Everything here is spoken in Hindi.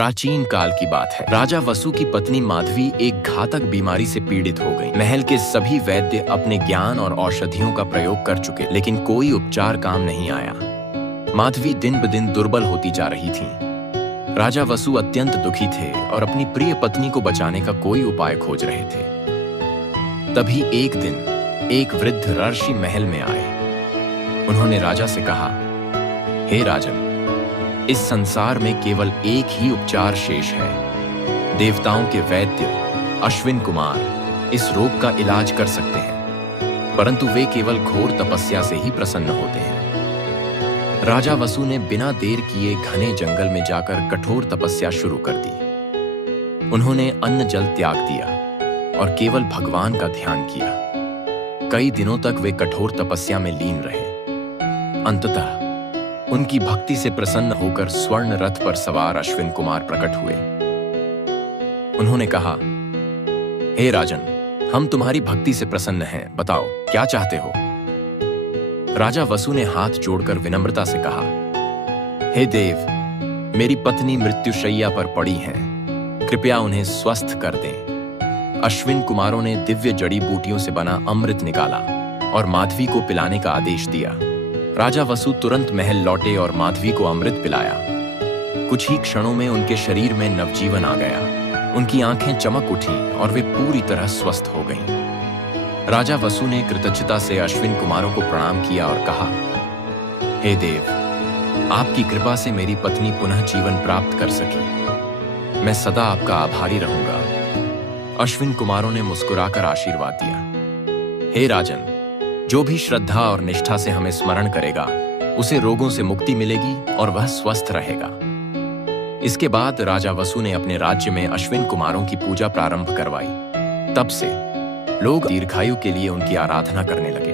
प्राचीन काल की बात है। राजा वसु की पत्नी माधवी एक घातक बीमारी से पीड़ित हो गई। महल के सभी वैद्य अपने ज्ञान और औषधियों का प्रयोग कर चुके, लेकिन कोई उपचार काम नहीं आया। माधवी दिन ब दिन दुर्बल होती जा रही थी। राजा वसु अत्यंत दुखी थे और अपनी प्रिय पत्नी को बचाने का कोई उपाय खोज रहे थे। तभी एक दिन एक वृद्ध ऋषि महल में आए। उन्होंने राजा से कहा, हे राजन, इस संसार में केवल एक ही उपचार शेष है। देवताओं के वैद्य अश्विन कुमार इस रोग का इलाज कर सकते हैं, परंतु वे केवल घोर तपस्या से ही प्रसन्न होते हैं। राजा वसु ने बिना देर किए घने जंगल में जाकर कठोर तपस्या शुरू कर दी। उन्होंने अन्न जल त्याग दिया और केवल भगवान का ध्यान किया। कई दिनों तक वे कठोर तपस्या में लीन रहे। अंततः उनकी भक्ति से प्रसन्न होकर स्वर्ण रथ पर सवार अश्विन कुमार प्रकट हुए। उन्होंने कहा, हे राजन, हम तुम्हारी भक्ति से प्रसन्न हैं, बताओ क्या चाहते हो। राजा वसु ने हाथ जोड़कर विनम्रता से कहा, हे देव, मेरी पत्नी मृत्युशैया पर पड़ी हैं, कृपया उन्हें स्वस्थ कर दें। अश्विन कुमारों ने दिव्य जड़ी बूटियों से बना अमृत निकाला और माधवी को पिलाने का आदेश दिया। राजा वसु तुरंत महल लौटे और माधवी को अमृत पिलाया। कुछ ही क्षणों में उनके शरीर में नवजीवन आ गया। उनकी आंखें चमक उठी और वे पूरी तरह स्वस्थ हो गईं। राजा वसु ने कृतज्ञता से अश्विन कुमारों को प्रणाम किया और कहा, हे देव, आपकी कृपा से मेरी पत्नी पुनः जीवन प्राप्त कर सकी। मैं सदा आपका आभारी रहूंगा। अश्विन कुमारों ने मुस्कुराकर आशीर्वाद दिया। हे राजन, जो भी श्रद्धा और निष्ठा से हमें स्मरण करेगा, उसे रोगों से मुक्ति मिलेगी और वह स्वस्थ रहेगा। इसके बाद राजा वसु ने अपने राज्य में अश्विन कुमारों की पूजा प्रारंभ करवाई। तब से लोग दीर्घायु के लिए उनकी आराधना करने लगे।